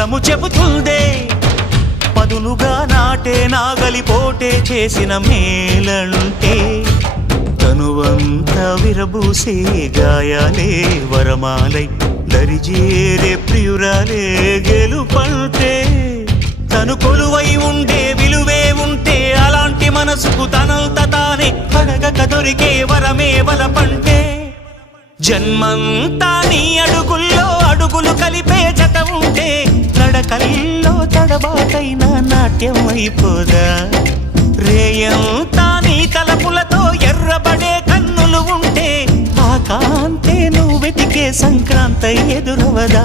పొలము చెబుతుందే పదునుగా నాటే నాగలిపోటే చేసిన మేలంటే తనువంతా విరబూసే గాయాలే వరమాలై దరిజేరే ప్రియురాలే గెలుపంటే తను కొలువై ఉండే విలువే ఉంటే అలాంటి మనసుకు తనంత తానే అడగక దొరికే వరమే వలపంటే జన్మంతా నీ అడుగుల్లో అడుగులు కలిపే జత ఉంటే నడకల్లో తడబాటైన నాట్యం అయిపోదా రేయంతా నీ తలపులతో ఎర్రబడే కన్నులు ఉంటే ఆ కాంతే నువ్వు వెతికే సంక్రాంతి ఎదురవదా